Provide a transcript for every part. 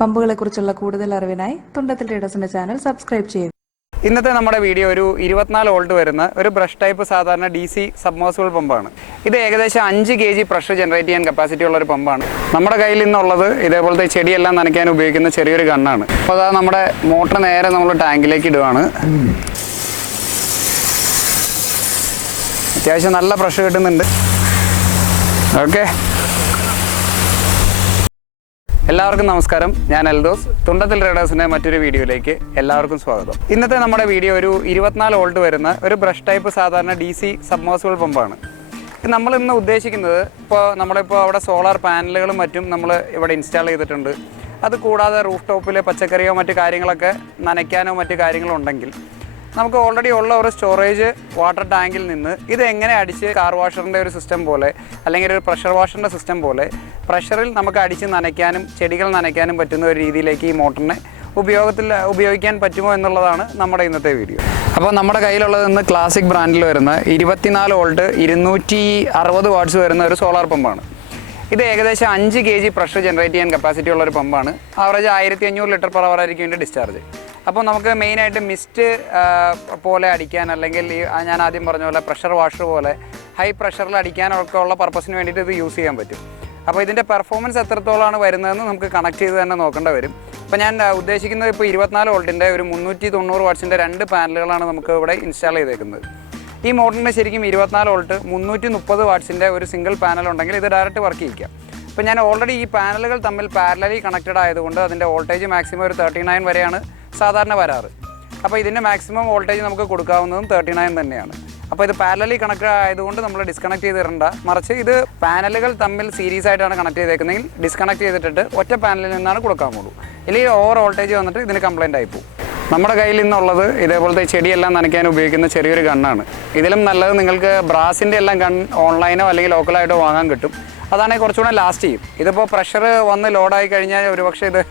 പമ്പുകളെക്കുറിച്ചുള്ള കൂടുതൽ അറിവിനായി Thundathil ട്രേഡേഴ്സിന്റെ channel subscribe ചെയ്യുക. ഇന്നത്തെ നമ്മുടെ വീഡിയോ ഒരു 24 വോൾട്ട് വരുന്ന ഒരു ബ്രഷ് ടൈപ്പ് സാധാരണ DC സബ്മേഴ്സിബിൾ പമ്പാണ്. ഇത് ഏകദേശം 5 kg പ്രഷർ ജനറേറ്റ് ചെയ്യാൻ കപ്പാസിറ്റി ഉള്ള ഒരു പമ്പാണ്. നമ്മുടെ കയ്യിൽ നിന്നുള്ളത് ഇതേപോലത്തെ ചെടിയെല്ലാം നനയ്ക്കാൻ ഉപയോഗിക്കുന്ന ചെറിയൊരു ഗണ്ണാണ്. അപ്പോൾ അതാ നമ്മുടെ മോട്ടർ നേരെ നമ്മൾ ടാങ്കിലേക്ക് ഇടുകയാണ്. അത്യാവശ്യം നല്ല പ്രഷർ കിട്ടുന്നുണ്ട്. ഓക്കെ, എല്ലാവർക്കും നമസ്കാരം. ഞാൻ എൽദോസ്. തുണ്ടത്തിൽ ട്രേഡേഴ്സിൻ്റെ മറ്റൊരു വീഡിയോയിലേക്ക് എല്ലാവർക്കും സ്വാഗതം. ഇന്നത്തെ നമ്മുടെ വീഡിയോ ഒരു 24 വോൾട്ട് വരുന്ന ഒരു ബ്രഷ് ടൈപ്പ് സാധാരണ DC സബ്മേഴ്സിബിൾ പമ്പാണ്. നമ്മൾ ഇന്ന് ഉദ്ദേശിക്കുന്നത് നമ്മളിപ്പോൾ അവിടെ സോളാർ പാനലുകളും മറ്റും നമ്മൾ ഇവിടെ ഇൻസ്റ്റാൾ ചെയ്തിട്ടുണ്ട്. അത് കൂടാതെ റൂഫ് ടോപ്പിൽ പച്ചക്കറിയോ മറ്റു കാര്യങ്ങളൊക്കെ നനയ്ക്കാനോ മറ്റു കാര്യങ്ങളോ ഉണ്ടെങ്കിൽ നമുക്ക് ഓൾറെഡി ഉള്ള ഒരു സ്റ്റോറേജ് വാട്ടർ ടാങ്കിൽ നിന്ന് ഇത് എങ്ങനെ അടിച്ച് കാർ വാഷറിൻ്റെ ഒരു സിസ്റ്റം പോലെ അല്ലെങ്കിൽ ഒരു പ്രഷർ വാഷറിൻ്റെ സിസ്റ്റം പോലെ പ്രഷറിൽ നമുക്ക് അടിച്ച് നനയ്ക്കാനും ചെടികൾ നനയ്ക്കാനും പറ്റുന്ന ഒരു രീതിയിലേക്ക് ഈ മോട്ടറിനെ ഉപയോഗിക്കാൻ പറ്റുമോ എന്നുള്ളതാണ് നമ്മുടെ ഇന്നത്തെ വീഡിയോ. അപ്പോൾ നമ്മുടെ കയ്യിലുള്ളത് ഇന്ന് ക്ലാസിക് ബ്രാൻഡിൽ വരുന്ന 24 വോൾട്ട് 260 വാട്ട്സ് വരുന്ന ഒരു സോളാർ പമ്പാണ്. ഇത് ഏകദേശം 5 kg പ്രഷർ ജനറേറ്റ് ചെയ്യാൻ കപ്പാസിറ്റി ഉള്ള ഒരു പമ്പാണ്. ആവറേജ് 1500 ലിറ്റർ പെർ അവർ ആയിരിക്കും ഇതിൻ്റെ ഡിസ്ചാർജ്. അപ്പോൾ നമുക്ക് മെയിനായിട്ട് മിസ്റ്റ് പോലെ അടിക്കാൻ അല്ലെങ്കിൽ ഞാൻ ആദ്യം പറഞ്ഞ പോലെ പ്രഷർ വാഷർ പോലെ ഹൈ പ്രഷറിൽ അടിക്കാനൊക്കെ ഉള്ള പർപ്പസിന് വേണ്ടിയിട്ട് ഇത് യൂസ് ചെയ്യാൻ പറ്റും. അപ്പോൾ ഇതിൻ്റെ പെർഫോമൻസ് എത്രത്തോളമാണ് വരുന്നതെന്ന് നമുക്ക് കണക്ട് ചെയ്ത് തന്നെ നോക്കേണ്ടി വരും. അപ്പോൾ ഞാൻ ഉദ്ദേശിക്കുന്നത് ഇപ്പോൾ 24 വോൾട്ടിൻ്റെ ഒരു 390 വാട്ട്സിൻ്റെ 2 പാനലുകളാണ് നമുക്ക് ഇവിടെ ഇൻസ്റ്റാൾ ചെയ്തേക്കുന്നത്. ഈ മോട്ടറിന് ശരിക്കും 24 വോൾട്ട് 330 വാട്ട്സിൻ്റെ ഒരു സിംഗിൾ പാനൽ ഉണ്ടെങ്കിൽ ഇത് ഡയറക്റ്റ് വർക്ക് ചെയ്യിക്കാം. അപ്പോൾ ഞാൻ ഓൾറെഡി ഈ പാനലുകൾ തമ്മിൽ പാരലലി കണക്റ്റഡ് ആയതുകൊണ്ട് അതിൻ്റെ വോൾട്ടേജ് മാക്സിമം ഒരു 39 വരെയാണ് സാധാരണ വരാറ്. അപ്പോൾ ഇതിൻ്റെ മാക്സിമം വോൾട്ടേജ് നമുക്ക് കൊടുക്കാവുന്നതും 39 തന്നെയാണ്. അപ്പോൾ ഇത് പാരലലി കണക്റ്റഡ് ആയതുകൊണ്ട് നമ്മൾ ഡിസ്കണക്ട് ചെയ്തിടണ്ട, മറിച്ച് ഇത് പാനലുകൾ തമ്മിൽ സീരീസ് ആയിട്ടാണ് കണക്ട് ചെയ്തേക്കുന്നതെങ്കിൽ ഡിസ്കണക്ട് ചെയ്തിട്ട് ഒറ്റ പാനലിൽ നിന്നാണ് കൊടുക്കാവുള്ളൂ. അല്ലെങ്കിൽ ഓവർ വോൾട്ടേജ് വന്നിട്ട് ഇതിന് കംപ്ലൈൻ്റ് ആയിപ്പോവും. നമ്മുടെ കയ്യിൽ നിന്നുള്ളത് ഇതേപോലത്തെ ചെടിയെല്ലാം നനയ്ക്കാൻ ഉപയോഗിക്കുന്ന ചെറിയൊരു ഗണ്ണാണ്. ഇതിലും നല്ലത് നിങ്ങൾക്ക് ബ്രാസിൻ്റെ എല്ലാം ഗൺ ഓൺലൈനോ അല്ലെങ്കിൽ ലോക്കലായിട്ടോ വാങ്ങാൻ കിട്ടും. അതാണെങ്കിൽ കുറച്ചുകൂടെ ലാസ്റ്റ് ചെയ്യും. ഇതിപ്പോൾ പ്രഷർ വന്ന് ലോഡായി കഴിഞ്ഞാൽ ഒരുപക്ഷെ ഇത്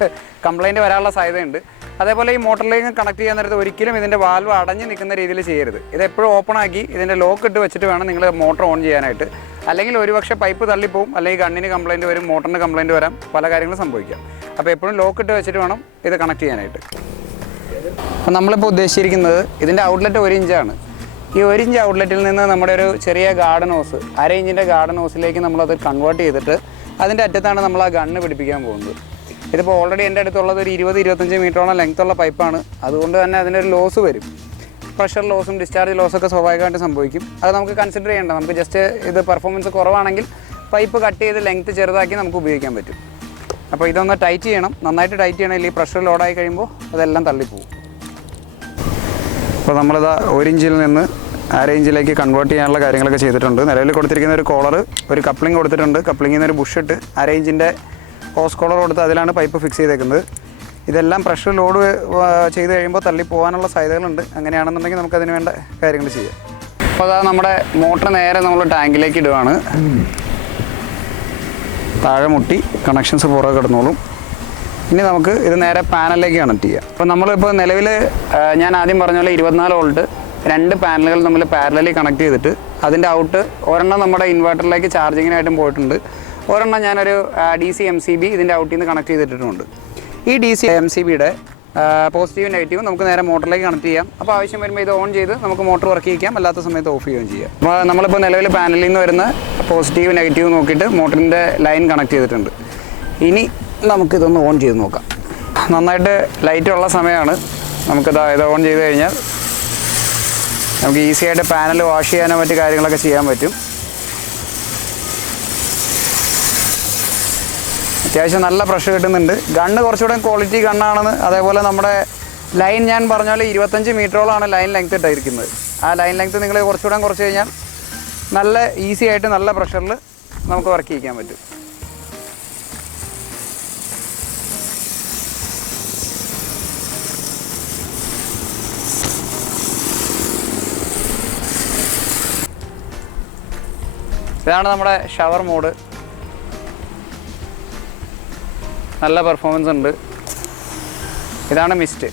കംപ്ലൈൻറ്റ് വരാനുള്ള സാധ്യതയുണ്ട്. അതേപോലെ ഈ മോട്ടറിലേക്ക് കണക്ട് ചെയ്യാൻ നേരത്ത് ഒരിക്കലും ഇതിൻ്റെ വാൽവ് അടഞ്ഞ് നിൽക്കുന്ന രീതിയിൽ ചെയ്യരുത്. ഇത് എപ്പോഴും ഓപ്പൺ ആക്കി ഇതിൻ്റെ ലോക്ക് ഇട്ട് വെച്ചിട്ട് വേണം നിങ്ങൾ മോട്ടർ ഓൺ ചെയ്യാനായിട്ട്. അല്ലെങ്കിൽ ഒരുപക്ഷെ പൈപ്പ് തള്ളിപ്പോവും, അല്ലെങ്കിൽ ഗണ്ണിന് കംപ്ലൈൻറ്റ് വരും, മോട്ടറിന് കംപ്ലൈൻറ്റ് വരാം, പല കാര്യങ്ങളും സംഭവിക്കാം. അപ്പോൾ എപ്പോഴും ലോക്ക് ഇട്ട് വെച്ചിട്ട് വേണം ഇത് കണക്ട് ചെയ്യാനായിട്ട്. അപ്പോൾ നമ്മളിപ്പോൾ ഉദ്ദേശിച്ചിരിക്കുന്നത് ഇതിൻ്റെ ഔട്ട്ലെറ്റ് 1 ഇഞ്ചാണ്. ഈ 1 ഇഞ്ച് ഔട്ട്ലെറ്റിൽ നിന്ന് നമ്മുടെ ഒരു ചെറിയ ഗാർഡൻ ഹോസ് 1/2 ഇഞ്ചിൻ്റെ ഗാർഡൻ ഹോസിലേക്ക് നമ്മളത് കൺവേർട്ട് ചെയ്തിട്ട് അതിൻ്റെ അറ്റത്താണ് നമ്മൾ ആ ഗണ്ണ് പിടിപ്പിക്കാൻ പോകുന്നത്. ഇതിപ്പോൾ ഓൾറെഡി എൻ്റെ അടുത്തുള്ളത് ഒരു 20-25 മീറ്ററോളം ലെങ്ത്തുള്ള പൈപ്പാണ്. അതുകൊണ്ട് തന്നെ അതിനൊരു ലോസ് വരും. പ്രഷർ ലോസും ഡിസ്ചാർജ് ലോസൊക്കെ സ്വാഭാവികമായിട്ട് സംഭവിക്കും. അത് നമുക്ക് കൺസിഡർ ചെയ്യേണ്ട. നമുക്ക് ജസ്റ്റ് ഇത് പെർഫോമൻസ് കുറവാണെങ്കിൽ പൈപ്പ് കട്ട് ചെയ്ത് ലെങ്ത്ത് ചെറുതാക്കി നമുക്ക് ഉപയോഗിക്കാൻ പറ്റും. അപ്പോൾ ഇതൊന്ന് ടൈറ്റ് ചെയ്യണം, നന്നായിട്ട് ടൈറ്റ് ചെയ്യണം. ഈ പ്രഷർ ലോഡായി കഴിയുമ്പോൾ അതെല്ലാം തള്ളിപ്പോവും. അപ്പോൾ നമ്മളിതാ 1 ഇഞ്ചിൽ നിന്ന് 1/2 ഇഞ്ചിലേക്ക് കൺവേർട്ട് ചെയ്യാനുള്ള കാര്യങ്ങളൊക്കെ ചെയ്തിട്ടുണ്ട്. നിലവിൽ കൊടുത്തിരിക്കുന്ന ഒരു കോളർ, ഒരു കപ്ലിംഗ് കൊടുത്തിട്ടുണ്ട്. കപ്ലിങ്ങിൽ നിന്ന് ഒരു ബുഷ് ഇട്ട് 1/2 ഇഞ്ചിൻ്റെ ഹോസ് കോളർ കൊടുത്ത് അതിലാണ് പൈപ്പ് ഫിക്സ് ചെയ്തേക്കുന്നത്. ഇതെല്ലാം പ്രഷർ ലോഡ് ചെയ്ത് കഴിയുമ്പോൾ തള്ളി പോകാനുള്ള സാധ്യതകളുണ്ട്. അങ്ങനെയാണെന്നുണ്ടെങ്കിൽ നമുക്കതിന് വേണ്ട കാര്യങ്ങൾ ചെയ്യാം. അപ്പോൾ അതാ നമ്മുടെ മോട്ടർ നേരെ നമ്മൾ ടാങ്കിലേക്ക് ഇടുകയാണ്. താഴെ മുട്ടി കണക്ഷൻസ് പുറകെ കിടന്നോളും. ഇനി നമുക്ക് ഇത് നേരെ പാനലിലേക്ക് കണക്ട് ചെയ്യാം. അപ്പോൾ നമ്മളിപ്പോൾ നിലവിൽ ഞാൻ ആദ്യം പറഞ്ഞ പോലെ 24 വോൾട്ട് 2 പാനലുകൾ നമ്മൾ പാരലലി കണക്ട് ചെയ്തിട്ട് അതിൻ്റെ ഔട്ട് ഒരെണ്ണം നമ്മുടെ ഇൻവെർട്ടറിലേക്ക് ചാർജിങ്ങിനായിട്ടും പോയിട്ടുണ്ട്. ഒരെണ്ണം ഞാനൊരു DC MCB ഇതിൻ്റെ ഔട്ടിൽ നിന്ന് കണക്ട് ചെയ്തിട്ടുണ്ട്. ഈ DC MCBയുടെ പോസിറ്റീവ് നെഗറ്റീവ് നമുക്ക് നേരെ മോട്ടറിലേക്ക് കണക്ട് ചെയ്യാം. അപ്പോൾ ആവശ്യം വരുമ്പോൾ ഇത് ഓൺ ചെയ്ത് നമുക്ക് മോട്ടർ വർക്ക് ചെയ്യിക്കാം, അല്ലാത്ത സമയത്ത് ഓഫ് ചെയ്യുകയും ചെയ്യാം. അപ്പോൾ നമ്മളിപ്പോൾ നിലവിൽ പാനലിൽ നിന്ന് വരുന്ന പോസിറ്റീവ് നെഗറ്റീവ് നോക്കിയിട്ട് മോട്ടറിൻ്റെ ലൈൻ കണക്ട് ചെയ്തിട്ടുണ്ട്. ഇനി നമുക്കിതൊന്ന് ഓൺ ചെയ്ത് നോക്കാം. നന്നായിട്ട് ലൈറ്റ് ഉള്ള സമയമാണ്. നമുക്കിത് ഓൺ ചെയ്ത് കഴിഞ്ഞാൽ നമുക്ക് ഈസി ആയിട്ട് പാനൽ വാഷ് ചെയ്യാനോ മറ്റു കാര്യങ്ങളൊക്കെ ചെയ്യാൻ പറ്റും. അത്യാവശ്യം നല്ല പ്രഷർ കിട്ടുന്നുണ്ട്. ഗണ്ണ് കുറച്ചുകൂടെ ക്വാളിറ്റി ഗണ്ണാണെന്ന്. അതേപോലെ നമ്മുടെ ലൈൻ ഞാൻ പറഞ്ഞ പോലെ 25 മീറ്ററോളമാണ് ലൈൻ ലെങ്ത് ഇട്ടായിരിക്കുന്നത്. ആ ലൈൻ ലെങ്ത് നിങ്ങൾ കുറച്ചുകൂടെ കുറച്ച് കഴിഞ്ഞാൽ നല്ല ഈസി ആയിട്ട് നല്ല പ്രഷറിൽ നമുക്ക് വർക്ക് ചെയ്യിക്കാൻ പറ്റും. ഇതാണ് നമ്മുടെ ഷവർ മോഡ്. നല്ല പെർഫോമൻസ് ഉണ്ട്. ഇതാണ് മിസ്റ്റ്.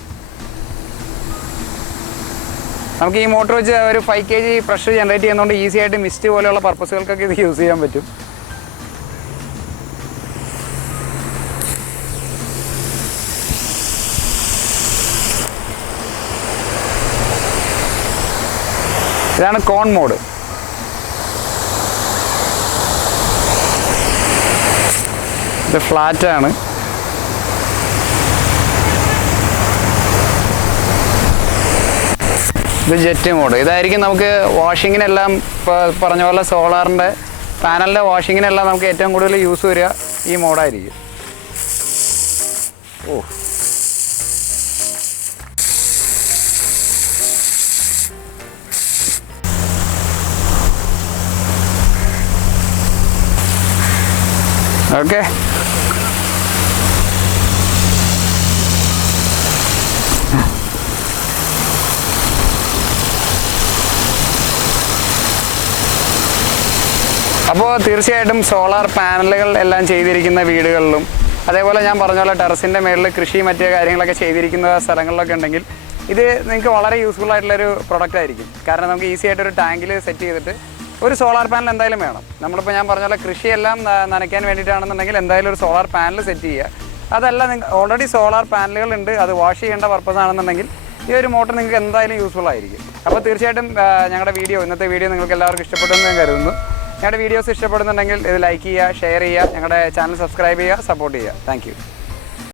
നമുക്ക് ഈ മോട്ടർ വെച്ച് ഒരു 5 kg പ്രഷർ ജനറേറ്റ് ചെയ്യുന്നതുകൊണ്ട് ഈസി ആയിട്ട് മിസ്റ്റ് പോലെയുള്ള പർപ്പസുകൾക്കൊക്കെ ഇത് യൂസ് ചെയ്യാൻ പറ്റും. ഇതാണ് കോൺ മോഡ്. ഇത് ഫ്ലാറ്റാണ്. ഇത് ജെറ്റ് മോഡ്. ഇതായിരിക്കും നമുക്ക് വാഷിങ്ങിനെല്ലാം ഇപ്പോൾ പറഞ്ഞ പോലെ സോളാറിൻ്റെ പാനലിൻ്റെ വാഷിങ്ങിനെല്ലാം നമുക്ക് ഏറ്റവും കൂടുതൽ യൂസ് വരിക ഈ മോഡായിരിക്കും. ഓ, ഓക്കെ. അപ്പോൾ തീർച്ചയായിട്ടും സോളാർ പാനലുകൾ എല്ലാം ചെയ്തിരിക്കുന്ന വീടുകളിലും അതേപോലെ ഞാൻ പറഞ്ഞ പോലെ ടെറസിൻ്റെ മേളിൽ കൃഷി മറ്റു കാര്യങ്ങളൊക്കെ ചെയ്തിരിക്കുന്ന സ്ഥലങ്ങളിലൊക്കെ ഉണ്ടെങ്കിൽ ഇത് നിങ്ങൾക്ക് വളരെ യൂസ്ഫുൾ ആയിട്ടുള്ളൊരു പ്രൊഡക്റ്റ് ആയിരിക്കും. കാരണം നമുക്ക് ഈസി ആയിട്ടൊരു ടാങ്കിൽ സെറ്റ് ചെയ്തിട്ട് ഒരു സോളാർ പാനൽ എന്തായാലും വേണം. നമ്മളിപ്പോൾ ഞാൻ പറഞ്ഞ പോലെ കൃഷിയെല്ലാം നനയ്ക്കാൻ വേണ്ടിയിട്ടാണെന്നുണ്ടെങ്കിൽ എന്തായാലും ഒരു സോളാർ പാനൽ സെറ്റ് ചെയ്യുക. അതല്ല, നിങ്ങൾ ഓൾറെഡി സോളാർ പാനലുകൾ ഉണ്ട്, അത് വാഷ് ചെയ്യേണ്ട പർപ്പസ് ആണെന്നുണ്ടെങ്കിൽ ഈ ഒരു മോട്ടർ നിങ്ങൾക്ക് എന്തായാലും യൂസ്ഫുൾ ആയിരിക്കും. അപ്പോൾ തീർച്ചയായിട്ടും ഞങ്ങളുടെ ഇന്നത്തെ വീഡിയോ നിങ്ങൾക്ക് എല്ലാവർക്കും ഇഷ്ടപ്പെട്ടെന്ന് ഞാൻ കരുതുന്നു. ഞങ്ങളുടെ വീഡിയോസ് ഇഷ്ടപ്പെടുന്നുണ്ടെങ്കിൽ ഇത് ലൈക്ക് ചെയ്യുക, ഷെയർ ചെയ്യുക, ഞങ്ങളുടെ ചാനൽ സബ്സ്ക്രൈബ് ചെയ്യുക, സപ്പോർട്ട് ചെയ്യുക. താങ്ക്